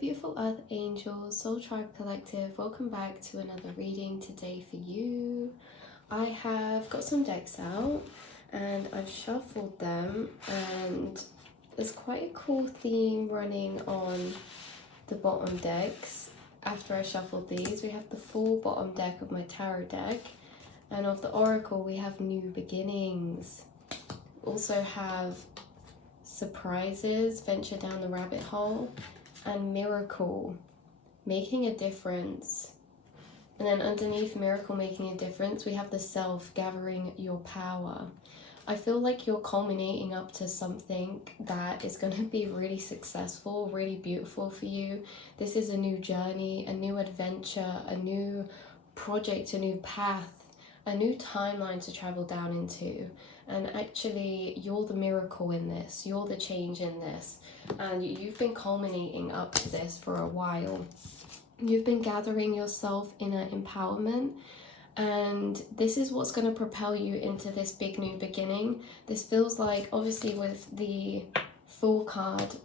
beautiful Earth Angels, Soul Tribe Collective, welcome back to another reading today for you. I have got some decks out and I've shuffled them, and there's quite a cool theme running on the bottom decks. After I shuffled these, we have the full bottom deck of my tarot deck, and of the Oracle we have New Beginnings. Also have Surprises, Venture Down the Rabbit Hole, and Miracle, Making a Difference. And then underneath Miracle, Making a Difference, we have the Self, Gathering Your Power. I feel like you're culminating up to something that is going to be really successful, really beautiful for you. This is a new journey, a new adventure, a new project, a new path, a new timeline to travel down into. And actually, you're the miracle in this, you're the change in this, and you've been culminating up to this for a while. You've been gathering yourself inner empowerment, and this is what's going to propel you into this big new beginning. This feels like, obviously with the Fool card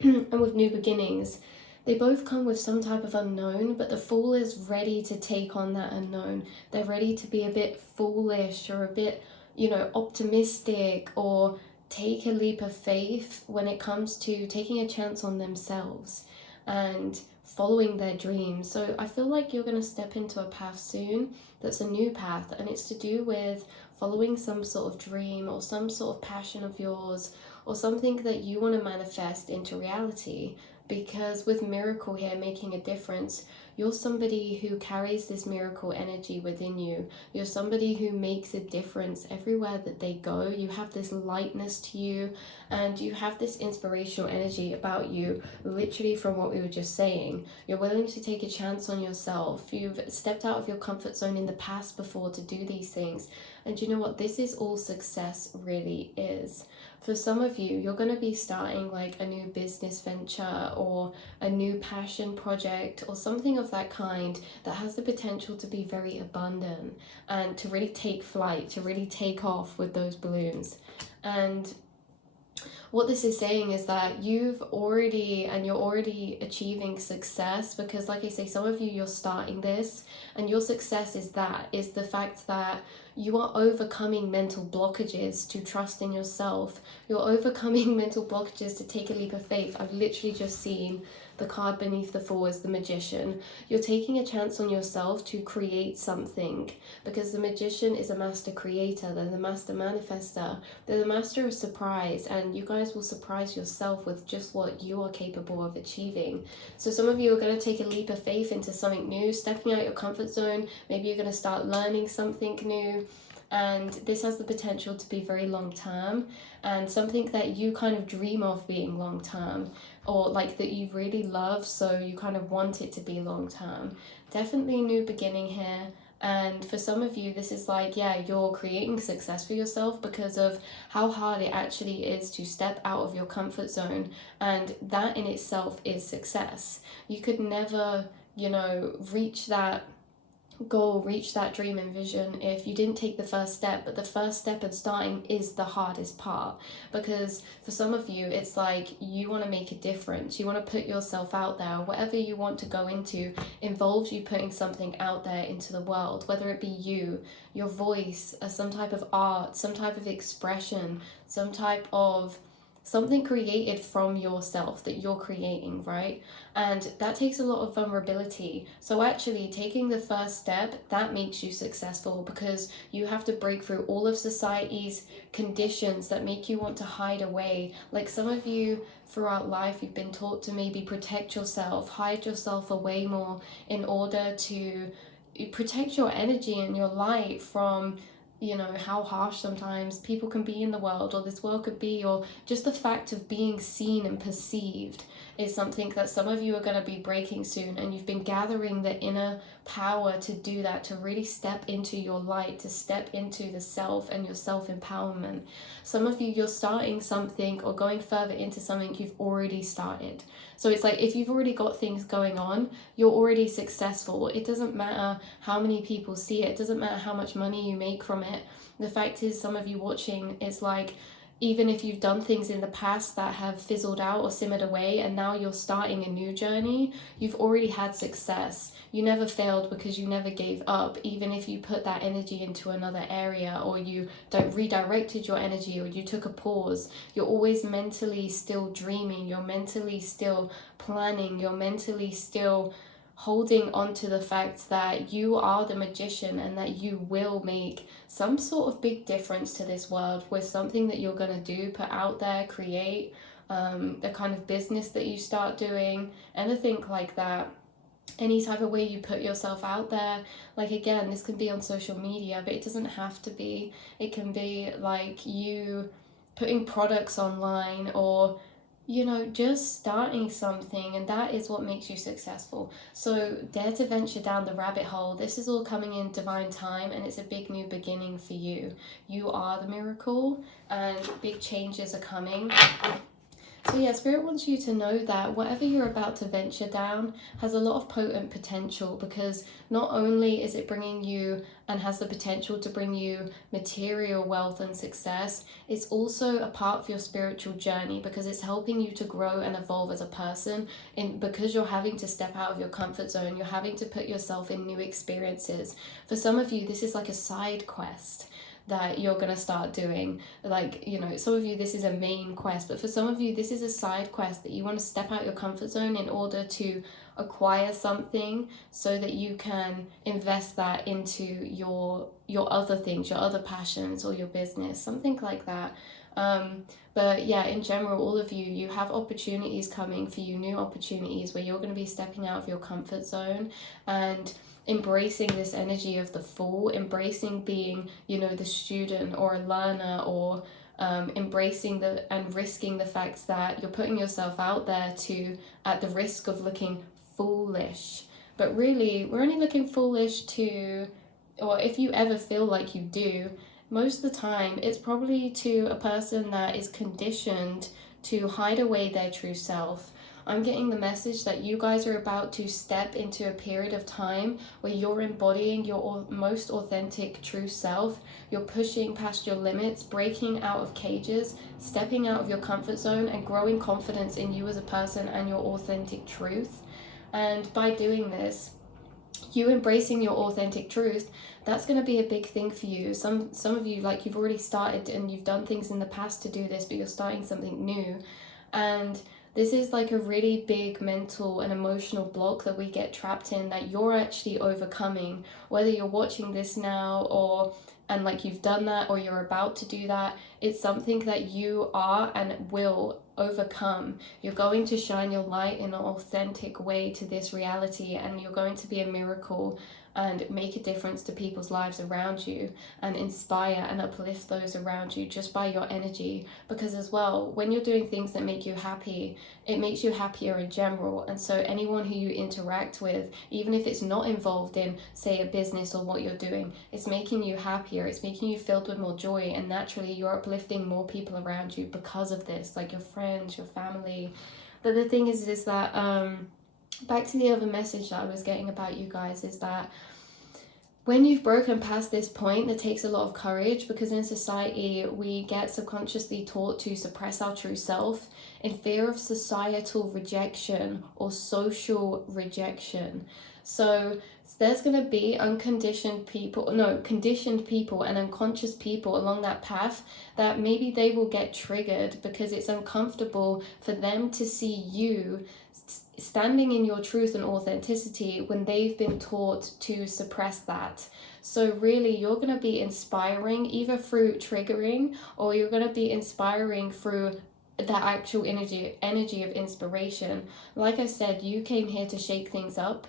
and with New Beginnings, they both come with some type of unknown, but the Fool is ready to take on that unknown. They're ready to be a bit foolish or a bit, optimistic, or take a leap of faith when it comes to taking a chance on themselves and following their dreams. So I feel like you're going to step into a path soon that's a new path, and it's to do with following some sort of dream or some sort of passion of yours, or something that you want to manifest into reality. Because with Miracle here, Making a Difference, you're somebody who carries this miracle energy within you. You're somebody who makes a difference everywhere that they go. You have this lightness to you, and you have this inspirational energy about you, literally from what we were just saying. You're willing to take a chance on yourself. You've stepped out of your comfort zone in the past before to do these things. And you know what? This is all success really is. For some of you, you're going to be starting like a new business venture or a new passion project or something of that kind that has the potential to be very abundant and to really take flight, to really take off with those balloons. And what this is saying is that you're already achieving success, because like I say, some of you, you're starting this, and your success is the fact that you are overcoming mental blockages to trust in yourself. You're overcoming mental blockages to take a leap of faith. I've literally just seen the card beneath the Fool is the Magician. You're taking a chance on yourself to create something, because the Magician is a master creator. They're the master manifester. They're the master of surprise, and you guys will surprise yourself with just what you are capable of achieving. So some of you are going to take a leap of faith into something new, stepping out your comfort zone. Maybe you're going to start learning something new. And this has the potential to be very long term, and something that you kind of dream of being long term, or like that you really love, so you kind of want it to be long term. Definitely new beginning here. And for some of you, this is like, yeah, you're creating success for yourself because of how hard it actually is to step out of your comfort zone, and that in itself is success. You could never, reach that goal, reach that dream and vision if you didn't take the first step. But the first step in starting is the hardest part, because for some of you, it's like you want to make a difference. You want to put yourself out there. Whatever you want to go into involves you putting something out there into the world, whether it be you, your voice, some type of art, some type of expression, some type of something created from yourself that you're creating, right? And that takes a lot of vulnerability. So actually taking the first step, that makes you successful, because you have to break through all of society's conditions that make you want to hide away. Like some of you throughout life, you've been taught to maybe protect yourself, hide yourself away more in order to protect your energy and your light from how harsh sometimes people can be in the world, or this world could be, or just the fact of being seen and perceived is something that some of you are going to be breaking soon. And you've been gathering the inner power to do that, to really step into your light, to step into the self and your self-empowerment. Some of you, you're starting something or going further into something you've already started. So it's like, if you've already got things going on, you're already successful. It doesn't matter how many people see it. It doesn't matter how much money you make from it. The fact is, some of you watching is like, even if you've done things in the past that have fizzled out or simmered away and now you're starting a new journey, you've already had success. You never failed because you never gave up, even if you put that energy into another area, or you redirected your energy, or you took a pause. You're always mentally still dreaming, you're mentally still planning, you're mentally still holding on to the fact that you are the magician and that you will make some sort of big difference to this world with something that you're going to do, put out there, create, the kind of business that you start doing, anything like that. Any type of way you put yourself out there, like, again, this can be on social media, but it doesn't have to be. It can be like you putting products online, or just starting something, and that is what makes you successful. So dare to venture down the rabbit hole. This is all coming in divine time, and it's a big new beginning for you. You are the miracle, and big changes are coming. So yeah, Spirit wants you to know that whatever you're about to venture down has a lot of potent potential, because not only is it bringing you and has the potential to bring you material wealth and success, it's also a part of your spiritual journey, because it's helping you to grow and evolve as a person, and because you're having to step out of your comfort zone, you're having to put yourself in new experiences. For some of you, this is like a side quest that you're going to start doing. Like, some of you, this is a main quest, but for some of you, this is a side quest that you want to step out your comfort zone in order to acquire something, so that you can invest that into your other things, your other passions, or your business, something like that. But yeah, in general, all of you have opportunities coming for you, new opportunities where you're going to be stepping out of your comfort zone and embracing this energy of the Fool, embracing being, the student or a learner, or embracing and risking the fact that you're putting yourself out there at the risk of looking foolish. But really, we're only looking foolish or if you ever feel like you do, most of the time it's probably to a person that is conditioned to hide away their true self. I'm getting the message that you guys are about to step into a period of time where you're embodying your most authentic true self. You're pushing past your limits, breaking out of cages, stepping out of your comfort zone, and growing confidence in you as a person and your authentic truth. And by doing this, you embracing your authentic truth, that's going to be a big thing for you. Some of you, like, you've already started and you've done things in the past to do this, but you're starting something new. And this is like a really big mental and emotional block that we get trapped in, that you're actually overcoming. Whether you're watching this now and like you've done that, or you're about to do that, it's something that you are and will overcome. You're going to shine your light in an authentic way to this reality, and you're going to be a miracle and make a difference to people's lives around you, and inspire and uplift those around you just by your energy. Because as well, when you're doing things that make you happy, it makes you happier in general. And so anyone who you interact with, even if it's not involved in, say, a business or what you're doing, it's making you happier, it's making you filled with more joy, and naturally you're uplifting more people around you because of this, like your friends, your family. But the thing is that back to the other message that I was getting about you guys, is that when you've broken past this point, that takes a lot of courage, because in society we get subconsciously taught to suppress our true self in fear of societal rejection or social rejection. So there's going to be conditioned people and unconscious people along that path that maybe they will get triggered because it's uncomfortable for them to see you standing in your truth and authenticity when they've been taught to suppress that. So really, you're going to be inspiring either through triggering, or you're going to be inspiring through that actual energy of inspiration. Like I said, you came here to shake things up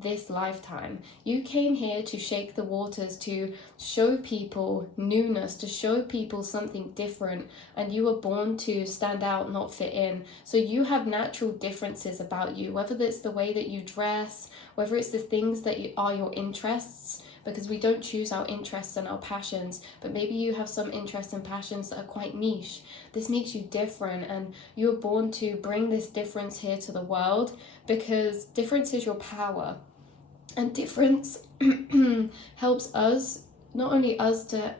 this lifetime. You came here to shake the waters, to show people newness, to show people something different, and you were born to stand out, not fit in. So you have natural differences about you, whether it's the way that you dress, whether it's the things that are your interests, because we don't choose our interests and our passions, but maybe you have some interests and passions that are quite niche. This makes you different, and you were born to bring this difference here to the world, because difference is your power, and difference helps us not only us to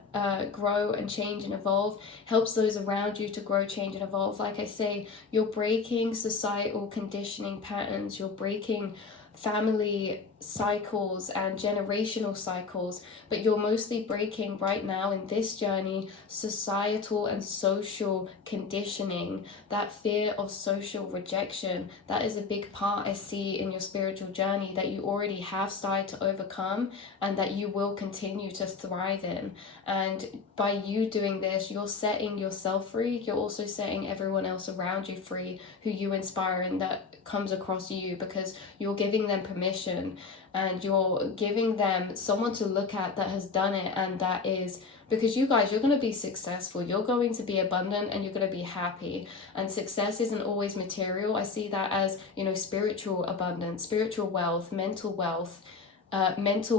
grow and change and evolve, helps those around you to grow, change and evolve. Like I say, you're breaking societal conditioning patterns, you're breaking family cycles and generational cycles, but you're mostly breaking right now in this journey societal and social conditioning, that fear of social rejection. That is a big part I see in your spiritual journey that you already have started to overcome and that you will continue to thrive in. And by you doing this, you're setting yourself free, you're also setting everyone else around you free who you inspire and that comes across you, because you're giving them permission and you're giving them someone to look at that has done it, and that is, because you guys, you're going to be successful, you're going to be abundant, and you're going to be happy. And success isn't always material. I see that as, you know, spiritual abundance, spiritual wealth, mental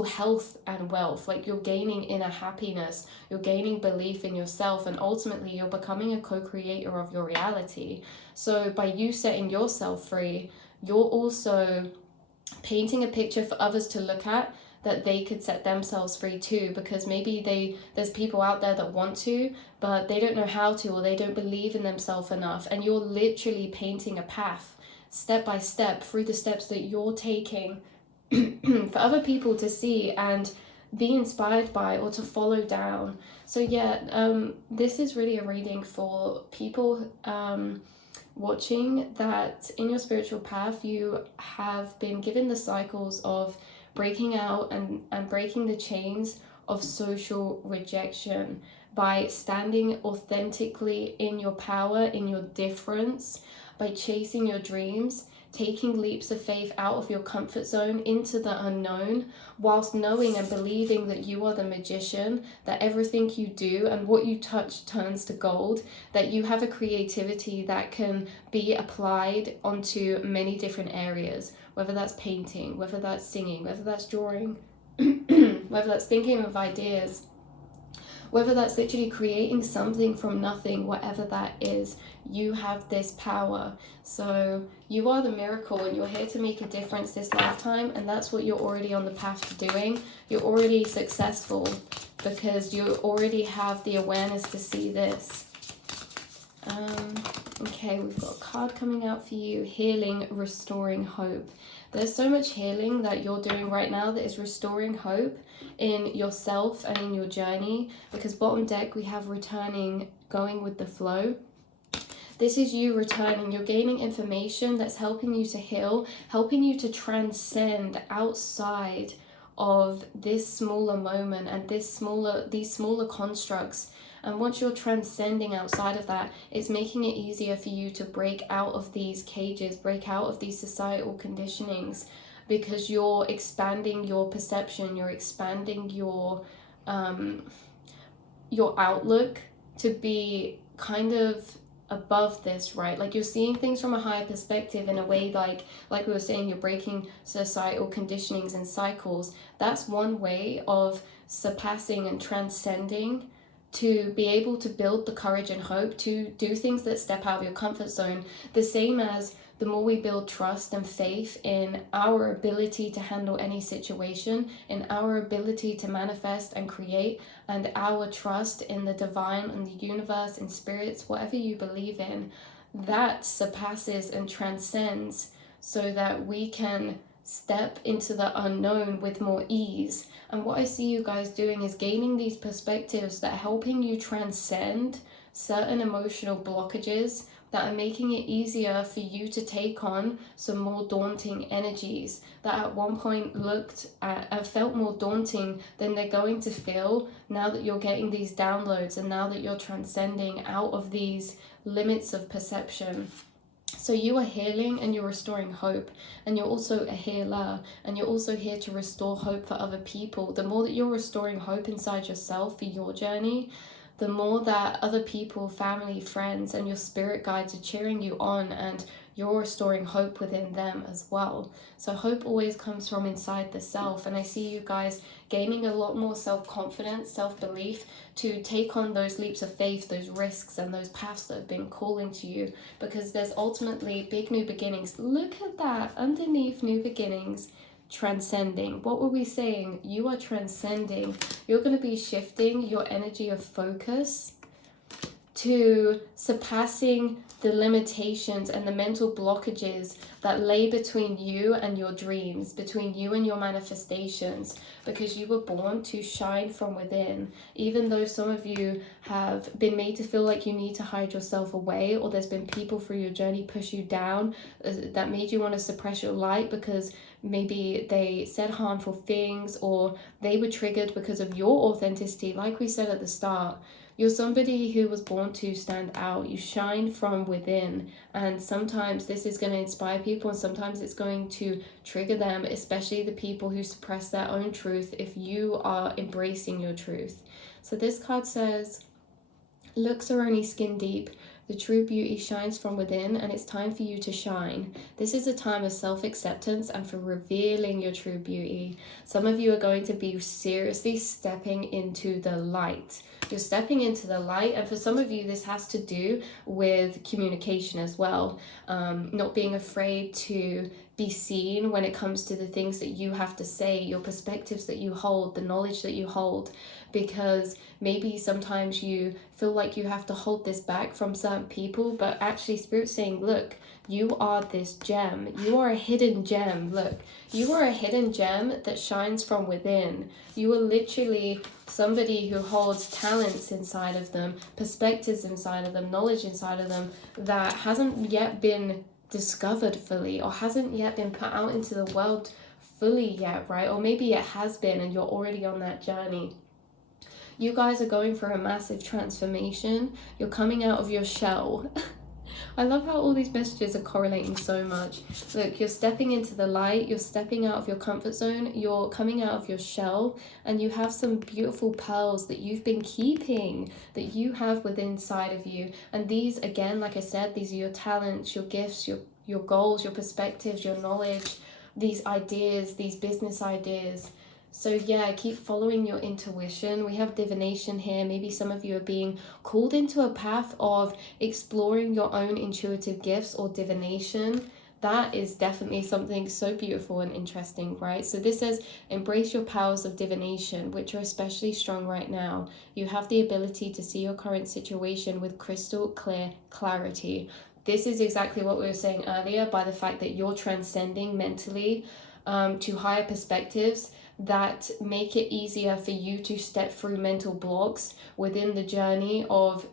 health and wealth. Like, you're gaining inner happiness, you're gaining belief in yourself, and ultimately you're becoming a co-creator of your reality. So by you setting yourself free, you're also painting a picture for others to look at, that they could set themselves free too, because maybe there's people out there that want to, but they don't know how to, or they don't believe in themselves enough. And you're literally painting a path step by step through the steps that you're taking for other people to see and be inspired by, or to follow down. So yeah, this is really a reading for people watching that in your spiritual path you have been given the cycles of breaking out and breaking the chains of social rejection by standing authentically in your power, in your difference, by chasing your dreams, taking leaps of faith out of your comfort zone into the unknown, whilst knowing and believing that you are the magician, that everything you do and what you touch turns to gold, that you have a creativity that can be applied onto many different areas, whether that's painting, whether that's singing, whether that's drawing, whether that's thinking of ideas, whether that's literally creating something from nothing, whatever that is, you have this power. So you are the miracle, and you're here to make a difference this lifetime, and that's what you're already on the path to doing. You're already successful because you already have the awareness to see this. Okay, we've got a card coming out for you, healing, restoring hope. There's so much healing that you're doing right now that is restoring hope in yourself and in your journey, because bottom deck we have returning, going with the flow. This is you returning. You're gaining information that's helping you to heal, helping you to transcend outside of this smaller moment and these smaller constructs. And once you're transcending outside of that, it's making it easier for you to break out of these cages, break out of these societal conditionings, because you're expanding your perception, you're expanding your outlook to be kind of above this, right? Like, you're seeing things from a higher perspective in a way, like we were saying, you're breaking societal conditionings and cycles. That's one way of surpassing and transcending, to be able to build the courage and hope to do things that step out of your comfort zone. The same as the more we build trust and faith in our ability to handle any situation, in our ability to manifest and create, and our trust in the divine and the universe and spirits, whatever you believe in, that surpasses and transcends, so that we can step into the unknown with more ease. And what I see you guys doing is gaining these perspectives that are helping you transcend certain emotional blockages that are making it easier for you to take on some more daunting energies that at one point felt more daunting than they're going to feel now that you're getting these downloads and now that you're transcending out of these limits of perception. So you are healing and you're restoring hope, and you're also a healer, and you're also here to restore hope for other people. The more that you're restoring hope inside yourself for your journey, the more that other people, family, friends, and your spirit guides are cheering you on, and you're restoring hope within them as well. So hope always comes from inside the self, and I see you guys gaining a lot more self-confidence, self-belief to take on those leaps of faith, those risks, and those paths that have been calling to you, because there's ultimately big new beginnings. Look at that, underneath new beginnings, transcending. What were we saying? You are transcending. You're going to be shifting your energy of focus to surpassing the limitations and the mental blockages that lay between you and your dreams, between you and your manifestations, because you were born to shine from within. Even though some of you have been made to feel like you need to hide yourself away, or there's been people through your journey push you down that made you want to suppress your light because maybe they said harmful things, or they were triggered because of your authenticity. Like we said at the start, you're somebody who was born to stand out. You shine from within. And sometimes this is going to inspire people, and sometimes it's going to trigger them, especially the people who suppress their own truth, if you are embracing your truth. So this card says, looks are only skin deep. The true beauty shines from within, and it's time for you to shine. This is a time of self-acceptance and for revealing your true beauty. Some of you are going to be seriously stepping into the light. You're stepping into the light, and for some of you this has to do with communication as well. Not being afraid to be seen when it comes to the things that you have to say, your perspectives that you hold, the knowledge that you hold, because maybe sometimes you feel like you have to hold this back from certain people, but actually Spirit's saying, look, you are this gem. You are a hidden gem. Look, you are a hidden gem that shines from within. You are literally somebody who holds talents inside of them, perspectives inside of them, knowledge inside of them that hasn't yet been discovered fully, or hasn't yet been put out into the world fully yet, right? Or maybe it has been and you're already on that journey. You guys are going for a massive transformation. You're coming out of your shell. I love how all these messages are correlating so much. Look, you're stepping into the light, you're stepping out of your comfort zone, you're coming out of your shell, and you have some beautiful pearls that you've been keeping, that you have within inside of you. And these, again, like I said, these are your talents, your gifts, your goals, your perspectives, your knowledge, these ideas, these business ideas. So yeah, keep following your intuition. We have divination here. Maybe some of you are being called into a path of exploring your own intuitive gifts or divination. That is definitely something so beautiful and interesting, right? So this says, embrace your powers of divination, which are especially strong right now. You have the ability to see your current situation with crystal clear clarity. This is exactly what we were saying earlier, by the fact that you're transcending mentally to higher perspectives that make it easier for you to step through mental blocks within the journey of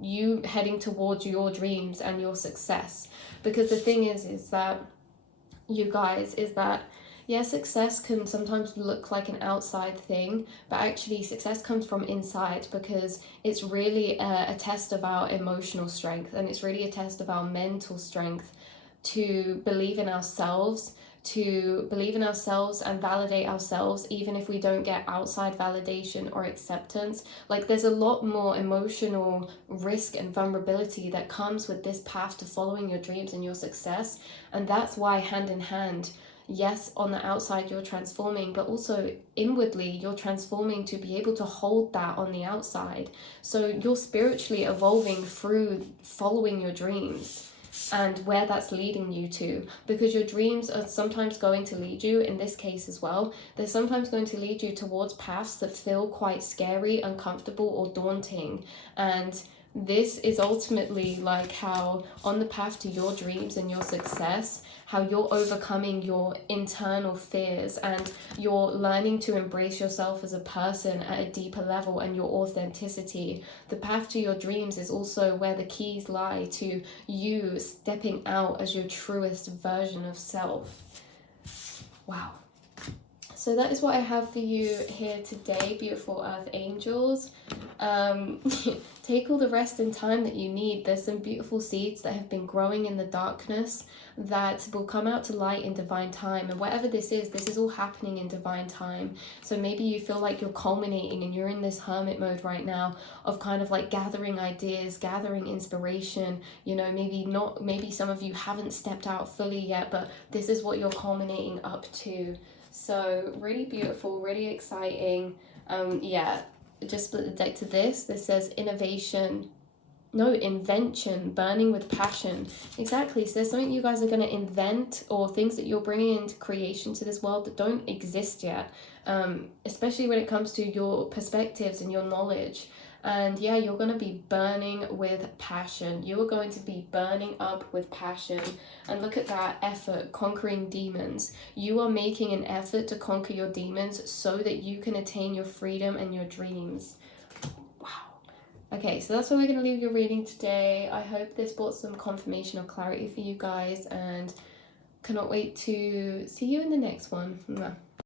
you heading towards your dreams and your success. Because the thing is that, you guys, is that yeah, success can sometimes look like an outside thing, but actually success comes from inside, because it's really a test of our emotional strength, and it's really a test of our mental strength to believe in ourselves, and validate ourselves, even if we don't get outside validation or acceptance. Like, there's a lot more emotional risk and vulnerability that comes with this path to following your dreams and your success. And that's why, hand in hand, yes, on the outside you're transforming, but also inwardly you're transforming to be able to hold that on the outside. So you're spiritually evolving through following your dreams and where that's leading you to, because your dreams are sometimes going to lead you, in this case as well, they're sometimes going to lead you towards paths that feel quite scary, uncomfortable, or daunting. And this is ultimately like how on the path to your dreams and your success, how you're overcoming your internal fears and you're learning to embrace yourself as a person at a deeper level and your authenticity. The path to your dreams is also where the keys lie to you stepping out as your truest version of self. Wow. So that is what I have for you here today, beautiful earth angels. Take all the rest and time that you need. There's some beautiful seeds that have been growing in the darkness that will come out to light in divine time. And whatever this is all happening in divine time. So maybe you feel like you're culminating and you're in this hermit mode right now of kind of like gathering ideas, gathering inspiration. You know, maybe some of you haven't stepped out fully yet, but this is what you're culminating up to. So really beautiful, really exciting. Yeah, just split the deck to this. This says innovation, No, invention, burning with passion. Exactly. So there's something you guys are going to invent, or things that you're bringing into creation to this world that don't exist yet, especially when it comes to your perspectives and your knowledge. And yeah, you're going to be burning with passion. You are going to be burning up with passion. And look at that effort, conquering demons. You are making an effort to conquer your demons so that you can attain your freedom and your dreams. Okay, so that's where we're going to leave your reading today. I hope this brought some confirmation or clarity for you guys, and cannot wait to see you in the next one. Mwah.